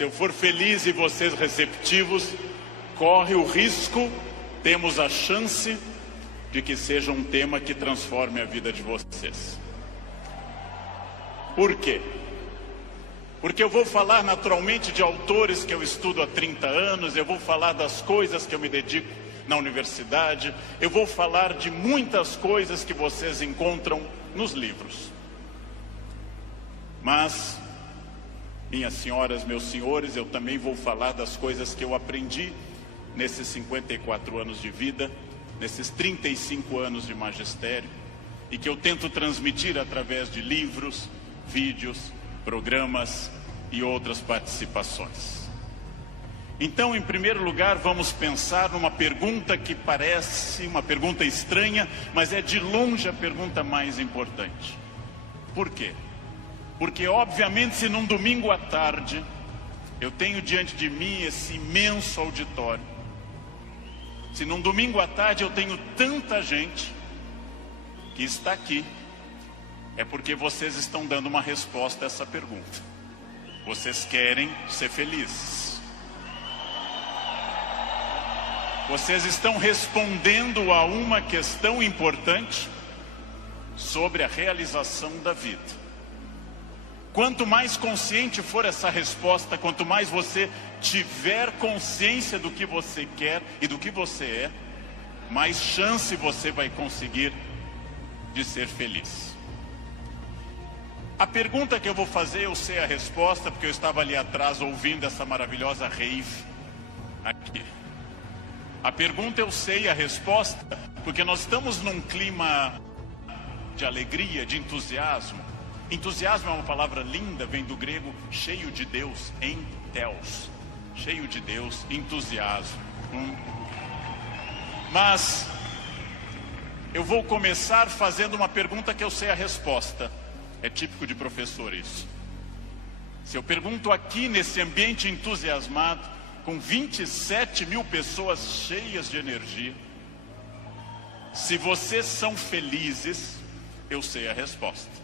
Se eu for feliz e vocês receptivos, corre o risco, temos a chance de que seja um tema que transforme a vida de vocês. Por quê? Porque eu vou falar naturalmente de autores que eu estudo há 30 anos, eu vou falar das coisas que eu me dedico na universidade, eu vou falar de muitas coisas que vocês encontram nos livros. Mas, minhas senhoras, meus senhores, eu também vou falar das coisas que eu aprendi nesses 54 anos de vida, nesses 35 anos de magistério, e que eu tento transmitir através de livros, vídeos, programas e outras participações. Então, em primeiro lugar, vamos pensar numa pergunta que parece uma pergunta estranha, mas é de longe a pergunta mais importante. Por quê? Porque, obviamente, se num domingo à tarde eu tenho diante de mim esse imenso auditório, se num domingo à tarde eu tenho tanta gente que está aqui, é porque vocês estão dando uma resposta a essa pergunta. Vocês querem ser felizes. Vocês estão respondendo a uma questão importante sobre a realização da vida. Quanto mais consciente for essa resposta, quanto mais você tiver consciência do que você quer e do que você é, mais chance você vai conseguir de ser feliz. A pergunta que eu vou fazer, eu sei a resposta, porque eu estava ali atrás ouvindo essa maravilhosa rave aqui. A pergunta eu sei a resposta, porque nós estamos num clima de alegria, de entusiasmo. Entusiasmo é uma palavra linda, vem do grego cheio de Deus, entheos. Cheio de Deus, entusiasmo. Mas eu vou começar fazendo uma pergunta que eu sei a resposta. É típico de professor isso. Se eu pergunto aqui nesse ambiente entusiasmado, com 27 mil pessoas cheias de energia, se vocês são felizes, eu sei a resposta.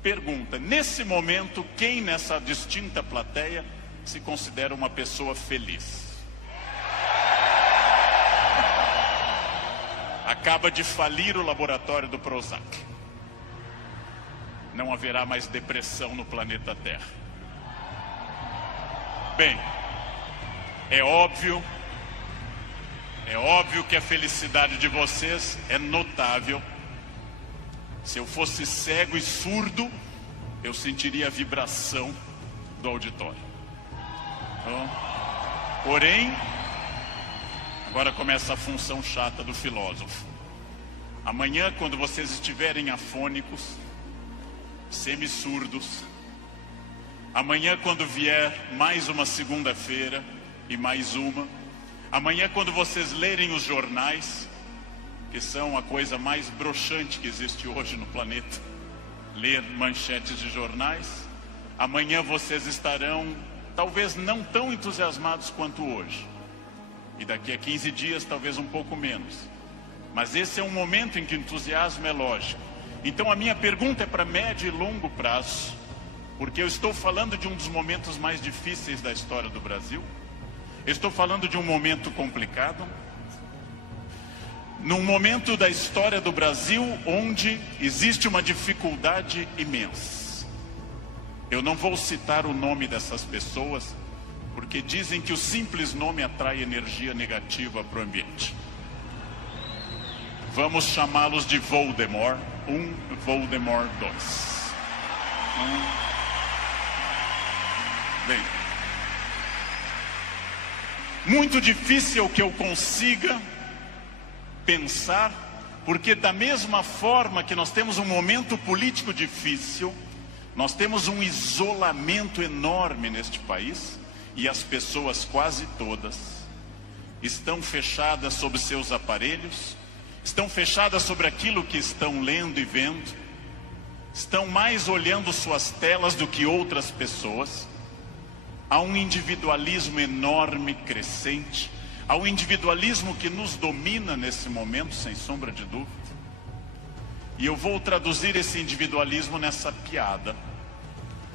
Pergunta, nesse momento, quem nessa distinta plateia se considera uma pessoa feliz? Acaba de falir o laboratório do Prozac. Não haverá mais depressão no planeta Terra. Bem, é óbvio que a felicidade de vocês é notável. Se eu fosse cego e surdo, eu sentiria a vibração do auditório. Então, porém, agora começa a função chata do filósofo. Amanhã, quando vocês estiverem afônicos, semissurdos, amanhã, quando vier mais uma segunda-feira e mais uma, amanhã, quando vocês lerem os jornais, que são a coisa mais broxante que existe hoje no planeta, ler manchetes de jornais, amanhã vocês estarão talvez não tão entusiasmados quanto hoje, e daqui a 15 dias talvez um pouco menos, mas esse é um momento em que o entusiasmo é lógico. Então a minha pergunta é para médio e longo prazo, porque eu estou falando de um dos momentos mais difíceis da história do Brasil, eu estou falando de um momento complicado, num momento da história do Brasil onde existe uma dificuldade imensa. Eu não vou citar o nome dessas pessoas, porque dizem que o simples nome atrai energia negativa para o ambiente. Vamos chamá-los de Voldemort 1, Voldemort 2. Bem, muito difícil que eu consiga pensar, porque da mesma forma que nós temos um momento político difícil, nós temos um isolamento enorme neste país, e as pessoas quase todas estão fechadas sobre seus aparelhos, estão fechadas sobre aquilo que estão lendo e vendo, estão mais olhando suas telas do que outras pessoas. Há um individualismo enorme, crescente. Há um individualismo que nos domina nesse momento, sem sombra de dúvida. E eu vou traduzir esse individualismo nessa piada.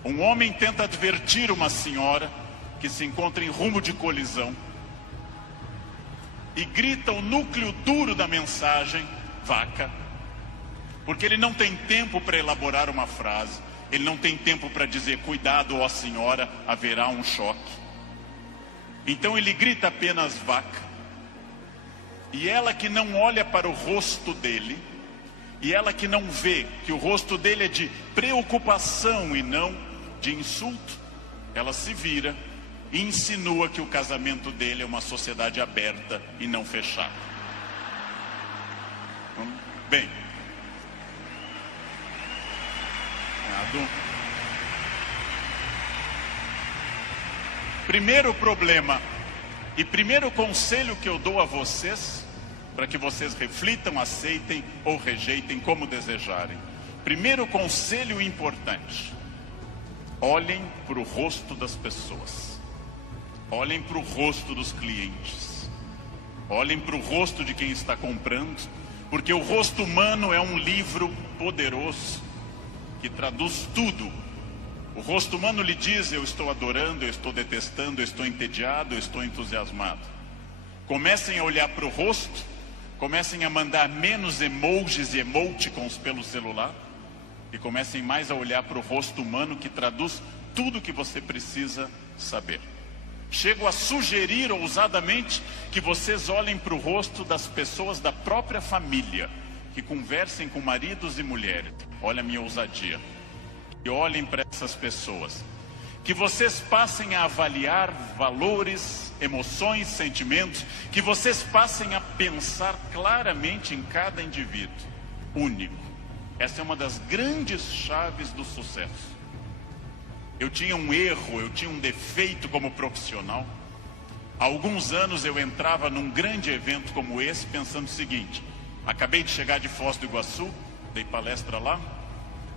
Um homem tenta advertir uma senhora que se encontra em rumo de colisão e grita o núcleo duro da mensagem, vaca, porque ele não tem tempo para elaborar uma frase, ele não tem tempo para dizer, cuidado, ó senhora, haverá um choque. Então ele grita apenas vaca, e ela que não olha para o rosto dele, e ela que não vê que o rosto dele é de preocupação e não de insulto, ela se vira e insinua que o casamento dele é uma sociedade aberta e não fechada. Bem, primeiro problema e primeiro conselho que eu dou a vocês, para que vocês reflitam, aceitem ou rejeitem como desejarem. Primeiro conselho importante: olhem para o rosto das pessoas, olhem para o rosto dos clientes, olhem para o rosto de quem está comprando, porque o rosto humano é um livro poderoso que traduz tudo. O rosto humano lhe diz, eu estou adorando, eu estou detestando, eu estou entediado, eu estou entusiasmado. Comecem a olhar para o rosto, comecem a mandar menos emojis e emoticons pelo celular, e comecem mais a olhar para o rosto humano que traduz tudo o que você precisa saber. Chego a sugerir ousadamente que vocês olhem para o rosto das pessoas da própria família, que conversem com maridos e mulheres. Olha a minha ousadia. E olhem para essas pessoas. Que vocês passem a avaliar valores, emoções, sentimentos. Que vocês passem a pensar claramente em cada indivíduo único. Essa é uma das grandes chaves do sucesso. Eu tinha um erro, eu tinha um defeito como profissional. Há alguns anos eu entrava num grande evento como esse pensando o seguinte: acabei de chegar de Foz do Iguaçu, dei palestra lá,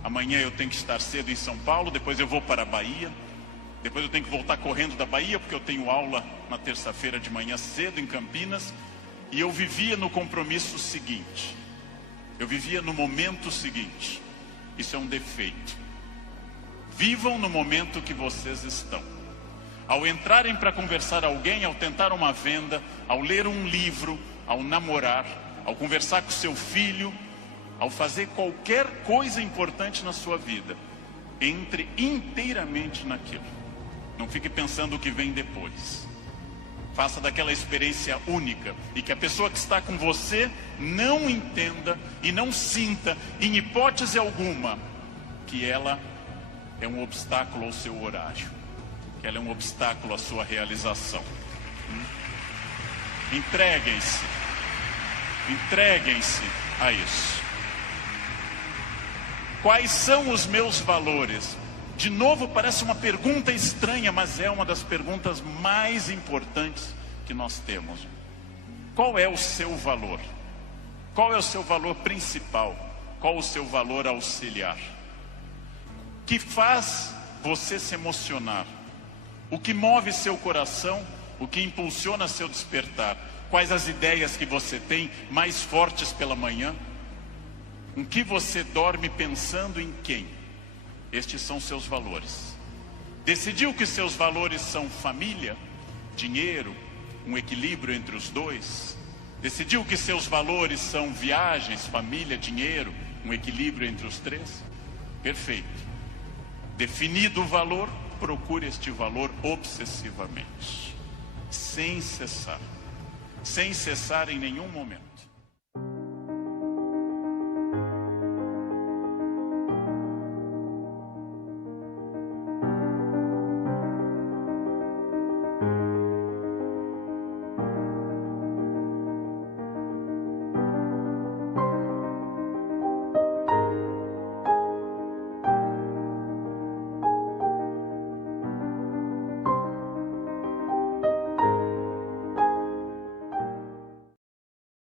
amanhã eu tenho que estar cedo em São Paulo, depois eu vou para a Bahia, depois eu tenho que voltar correndo da Bahia, porque eu tenho aula na terça-feira de manhã cedo em Campinas, e eu vivia no compromisso seguinte, eu vivia no momento seguinte. Isso é um defeito. Vivam no momento que vocês estão. Ao entrarem para conversar com alguém, ao tentar uma venda, ao ler um livro, ao namorar, ao conversar com seu filho, ao fazer qualquer coisa importante na sua vida, entre inteiramente naquilo. Não fique pensando o que vem depois. Faça daquela experiência única, e que a pessoa que está com você não entenda e não sinta, em hipótese alguma, que ela é um obstáculo ao seu horário, que ela é um obstáculo à sua realização. Entreguem-se a isso. Quais são os meus valores? De novo, parece uma pergunta estranha, mas é uma das perguntas mais importantes que nós temos. Qual é o seu valor? Qual é o seu valor principal? Qual o seu valor auxiliar? O que faz você se emocionar? O que move seu coração? O que impulsiona seu despertar? Quais as ideias que você tem mais fortes pela manhã? Com que você dorme pensando em quem? Estes são seus valores. Decidiu que seus valores são família, dinheiro, um equilíbrio entre os dois? Decidiu que seus valores são viagens, família, dinheiro, um equilíbrio entre os três? Perfeito. Definido o valor, procure este valor obsessivamente, sem cessar em nenhum momento.